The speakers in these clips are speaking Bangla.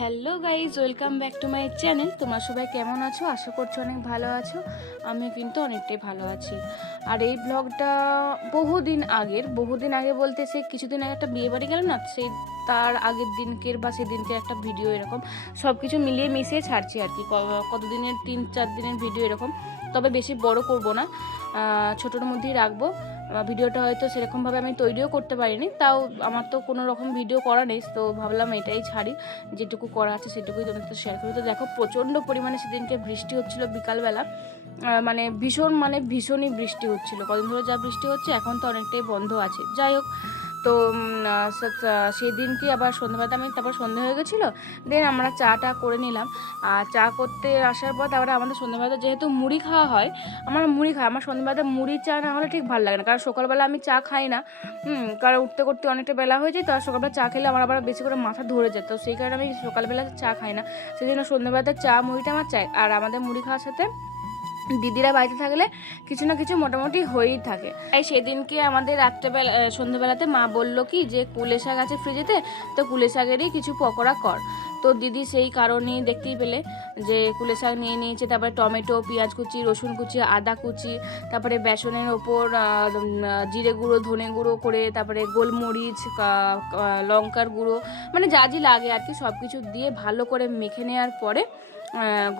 Hello guys, welcome back to my channel. তোমরা সবাই কেমন আছো? আশা করছ অনেক ভালো আছো। আমিও কিন্তু অনেকটাই ভালো আছি। আর এই ব্লগটা বহুদিন আগের, বহুদিন আগে বলতে সে কিছুদিন আগে একটা বিয়ে বাড়ি গেল না, সেই তার আগের দিনকের বা সেই দিনকের একটা ভিডিও এরকম সব কিছু মিলিয়ে মিশিয়ে ছাড়ছি আর কি। কতদিনের, তিন চার দিনের ভিডিও এরকম। তবে বেশি বড় করব না ছোটোর মধ্যেই রাখব। ভিডিওটা হয়তো সেরকমভাবে আমি তৈরিও করতে পারিনি, তাও আমার তো কোনো রকম ভিডিও করা নেই, তো ভাবলাম এটাই ছাড়ি, যেটুকু করা আছে সেটুকুই তোমাদের তো শেয়ার করি তো দেখো, প্রচণ্ড পরিমাণে সেদিনকে বৃষ্টি হচ্ছিল বিকালবেলা মানে ভীষণ মানে ভীষণই বৃষ্টি হচ্ছিল। কদিন ধরে যা বৃষ্টি হচ্ছে, এখন তো অনেকটাই বন্ধ আছে। যাই হোক তো উম, আহ, সেই দিনকে আবার সন্ধ্যাবেলাতে আমি তারপর সন্ধ্যা হয়ে গেছিল দেন আমরা চাটা করে নিলাম। আর চা করতে আসার পর তারপরে আমাদের সন্ধ্যাবেলাতে যেহেতু মুড়ি খাওয়া হয় আমার মুড়ি খাই আমার সন্ধ্যাবেলাতে মুড়ি চা না হলে ঠিক ভালো লাগে না। কারণ সকালবেলা আমি চা খাই না কারণ উঠতে করতে অনেকটা বেলা হয়ে যায় তো আর সকালবেলা চা খেলে আমার আবার বেশি করে মাথা ধরে যেত তো সেই কারণে আমি সকালবেলা চা খাই না। সেই জন্য সন্ধ্যাবেলাতে চা মুড়িটা আমার চাই। আর আমাদের মুড়ি খাওয়ার সাথে দিদিরা বাড়িতে থাকলে কিছু না কিছু মোটামুটি হয়েই থাকে। তাই সেদিনকে আমাদের রাত্রেবেলা সন্ধ্যাবেলাতে মা বলল কি যে কুলে শাক আছে ফ্রিজেতে, তো কুলে শাকেরই কিছু পকোড়া কর। তো দিদি সেই কারণেই দেখতেই পেলে যে কুলে শাক নিয়ে নিয়েছে, তারপরে টমেটো, পেঁয়াজ কুচি, রসুন কুচি, আদা কুচি, তারপরে বেসনের ওপর জিরে গুঁড়ো, ধনে গুঁড়ো করে, তারপরে গোলমরিচ লঙ্কার গুঁড়ো মানে যা যা লাগে আর কি সব কিছু দিয়ে ভালো করে মেখে নেওয়ার পরে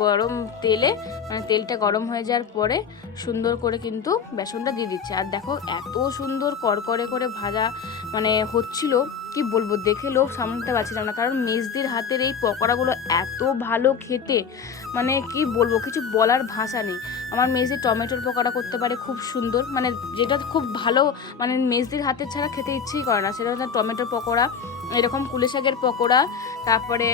গরম তেলে মানে তেলটা গরম হয়ে যাওয়ার পরে সুন্দর করে কিন্তু বেসনটা দিয়ে দিচ্ছে। আর দেখো এত সুন্দর করকরে করে ভাজা মানে হচ্ছিল কি বলব, দেখে লোভ সামলাতে পারছিলাম না। কারণ মেজদির হাতের এই পকোড়াগুলো এত ভালো খেতে মানে কি বলব, কিছু বলার ভাষা নেই। আমার মেজদি টমেটোর পকোড়া করতে পারে খুব সুন্দর মানে যেটা খুব ভালো মানে মেজদির হাতের ছাড়া খেতে ইচ্ছেই করে না। সেটা হচ্ছে টমেটোর পকোড়া, এরকম কুলে শাকের পকোড়া, তারপরে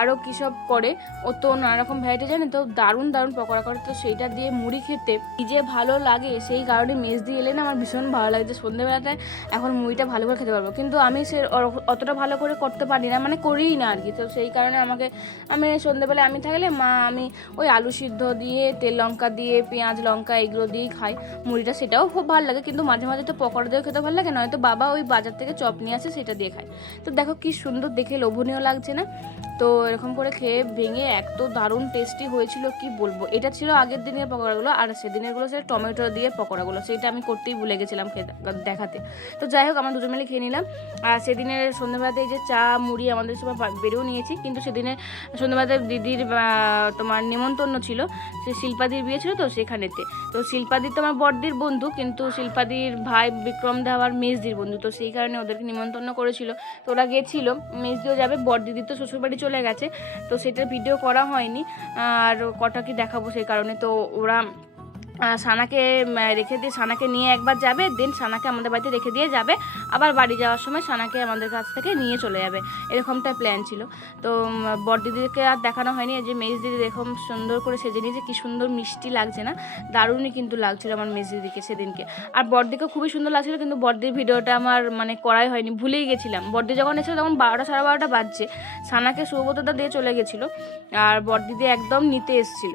আরও কী সব করে। ও তো নানা রকম ভ্যারাইটি জানে তো? দারুণ দারুণ পকোড়া করে। তো সেইটা দিয়ে মুড়ি খেতে যে ভালো লাগে, সেই কারণে মেজ দিয়ে এলে না আমার ভীষণ ভালো লাগে। যে সন্ধ্যেবেলাতে এখন মুড়িটা ভালো করে খেতে পারব। কিন্তু আমি সে অতটা ভালো করে করতে পারি না মানে করিই না আর কি তো সেই কারণে আমাকে, আমি সন্ধ্যেবেলা আমি থাকলে মা আমি ওই আলু সিদ্ধ দিয়ে, তেল লঙ্কা দিয়ে, পেঁয়াজ লঙ্কা এগুলো দিয়ে খাই। মুড়িটা সেটাও খুব ভালো লাগে, কিন্তু মাঝে মাঝে তো পকোড়া দিয়েও খেতে ভালো লাগে, নয়তো বাবা ওই বাজার থেকে চপ নিয়ে আসে সেটা দিয়ে খায়। তো দেখো কি সুন্দর, দেখে লোভনীয় লাগছে না? তো এরকম করে খেয়ে ভেঙে এত দারুণ টেস্টি হয়েছিল, কি বলব? এটা ছিল আগের দিনের পকোড়াগুলো আর সেদিনেরগুলো সেটা টমেটো দিয়ে পকোড়াগুলো সেটা আমি করতেই ভুলে গেছিলাম খেতে, দেখাতে। তো যাই হোক, আমরা দুজন মিলে খেয়ে নিলাম। আর সেদিনের সন্ধ্যেবেলাতে এই যে চা, মুড়ি আমাদের সবাই বেড়েও নিয়েছি, কিন্তু সেদিনে সন্ধ্যেবেলাতে দিদির তোমার নিমন্ত্রণ ছিল, সে শিল্পাদির বিয়ে ছিল তো সেখানেতে। তো শিল্পাদির তো আমার বড়দির বন্ধু, কিন্তু শিল্পাদির ভাই বিক্রম দা আবার মেজদির বন্ধু, তো সেই কারণে ওদেরকে নিমন্ত্রণ করেছিল। তো ওরা গেছিল, মেজদিও যাবে বড়দিদি তো শ্বশুরবাড়ি চলে গেছে। তো সেটা ভিডিও করা হয়নি। আর কটা কি দেখাবো সেই কারণে। তো ওরা সানাকে রেখে দিয়ে সানাকে নিয়ে একবার যাবে দেন সানাকে আমাদের বাড়িতে রেখে দিয়ে যাবে। আবার বাড়ি যাওয়ার সময় সানাকে আমাদের কাছ থেকে নিয়ে চলে যাবে। এরকমটা প্ল্যান ছিল। তো উম, বড়দিদিকে আর দেখানো হয়নি। যে মেজ দিদি এরকম সুন্দর করে সেজে নিয়েছে কী সুন্দর মিষ্টি লাগছে না? দারুণই কিন্তু লাগছিল আমার মেজ দিদিকে সেদিনকে। আর বড়দিকে খুবই সুন্দর লাগছিল কিন্তু বড়দির ভিডিওটা আমার মানে করাই হয়নি ভুলেই গেছিলাম। বড়দি যখন এসেছিল তখন বারোটা সাড়ে বারোটা বাজছে। সানাকে সুব্রতদা দিয়ে চলে গেছিল। আর বড়দিদি একদম নিতে এসেছিল।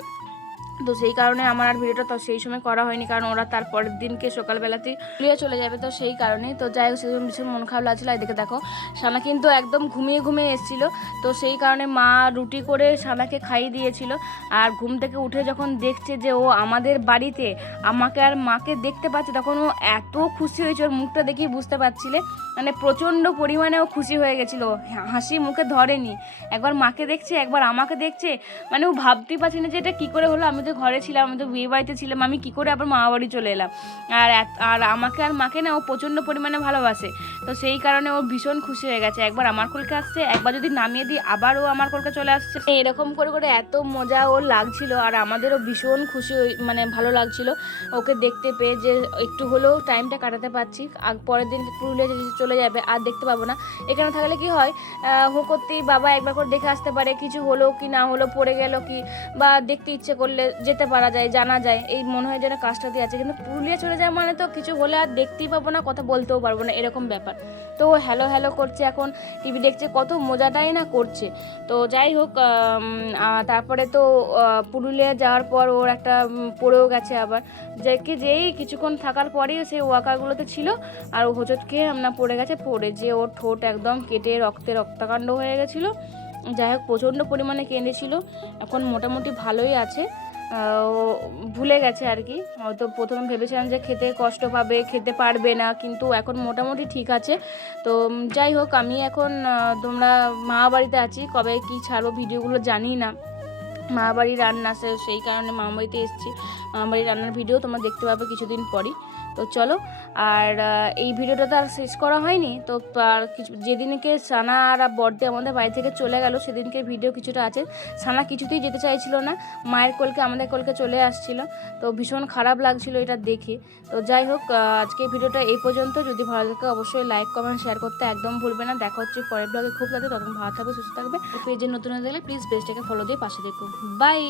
তো সেই কারণে আমার আর ভিডিওটা তো সেই সময় করা হয়নি, কারণ ওরা তার পরের দিনকে সকালবেলাতেই ঘুরিয়ে চলে যাবে তো সেই কারণেই। তো যাই হোক সেদিন ভীষণ মন খারাপ লাগছিল। এদিকে দেখো সানা কিন্তু একদম ঘুমিয়ে ঘুমিয়ে এসেছিল। তো সেই কারণে মা রুটি করে সানাকে খাইয়ে দিয়েছিল। আর ঘুম থেকে উঠে যখন দেখছে যে ও আমাদের বাড়িতে আমাকে আর মাকে দেখতে পাচ্ছে, তখন ও এত খুশি হয়েছে। ওর মুখটা দেখেই বুঝতে পারছিলে। মানে প্রচণ্ড পরিমাণে ও খুশি হয়ে গেছিল। হাসি মুখে ধরেনি। একবার মাকে দেখছে, একবার আমাকে দেখছে। মানে ও ভাবতেই পারছি না যে এটা কী করে হলো। আমি তো ঘরে ছিলাম আমাদের বিয়ে বাড়িতে ছিলাম, আমি কী করে আবার মামা বাড়ি চলে এলাম? আর আর আমাকে আর মাকে না, ও প্রচণ্ড পরিমাণে ভালোবাসে। তো সেই কারণে ও ভীষণ খুশি হয়ে গেছে। একবার আমার কোলকে আসছে, একবার যদি নামিয়ে দিই, আবার ও আমার কোলকে চলে আসছে। এরকম করে করে এত মজা ওর লাগছিল, আর আমাদেরও ভীষণ খুশি মানে ভালো লাগছিল। ওকে দেখতে পেয়ে যে একটু হলেও টাইমটা কাটাতে পারছি। আর পরের দিন পুরুলিয়া চলে যাবে, আর দেখতে পাবো না। এখানে থাকলে কি হয় হো করতেই বাবা একবার করে দেখে আসতে পারে, কিছু হলো কি না হলো, পড়ে গেল কি, বা দেখতে ইচ্ছে করলে যেতে পারা যায়, জানা যায়। এই মনে হয় যেন কাজটা দিয়ে আছে। কিন্তু পুরুলিয়া চলে যায় মানে তো কিছু হলে আর দেখতেই পাবো না, কথা বলতেও পারব না, এরকম ব্যাপার। তো হ্যালো হ্যালো করছে এখন টিভি দেখছে, কত মজাটাই না করছে। তো যাই হোক তারপরে তো পুরুলিয়া যাওয়ার পর ওর একটা পড়েও গেছে আবার। যে কি যেই কিছুক্ষণ থাকার পরেই সেই ওয়াকারগুলোতে ছিল, আর ও হোঁচট খেয়ে আমরা পড়ে গেছে, পড়ে যে ওর ঠোঁট একদম কেটে রক্তে রক্তাকাণ্ড হয়ে গেছিল। যাই হোক, প্রচণ্ড পরিমাণে কেঁদেছিল। এখন মোটামুটি ভালোই আছে। ভুলে গেছে আর কি। হয়তো প্রথমে ভেবেছিলাম যে খেতে কষ্ট পাবে, খেতে পারবে না, কিন্তু এখন মোটামুটি ঠিক আছে। তো যাই হোক, আমি এখন তোমরা মা বাড়িতে আছি, কবে কি ছাড়বো ভিডিওগুলো জানি না। মা বাড়ির রান্না সেই কারণে মা বাড়িতে এসেছি। মা বাড়ির রান্নার ভিডিও তোমরা দেখতে পাবে কিছুদিন পরই। তো চলো আর এই ভিডিওটা তো আর শেষ করা হয়নি। তো আর কিছু যেদিনকে সানা আর বর্দে আমাদের বাড়ি থেকে চলে গেল সেদিনকে ভিডিও কিছুটা আছে। সানা কিছুতেই যেতে চাইছিল না মায়ের কোলকে আমাদের কোলকে চলে আসছিল। তো ভীষণ খারাপ লাগছিল এটা দেখে। তো যাই হোক আজকে ভিডিওটা এই পর্যন্ত। যদি ভালো থাকে অবশ্যই লাইক কমেন্ট শেয়ার করতে একদম ভুলবে না। দেখা হচ্ছে পরের ব্লগে খুব লাগে তখন ভালো থাকবে সুস্থ থাকবে। পেজে নতুন হয়ে গেলে প্লিজ পেজটাকে ফলো দিয়ে পাশে দেখো বাই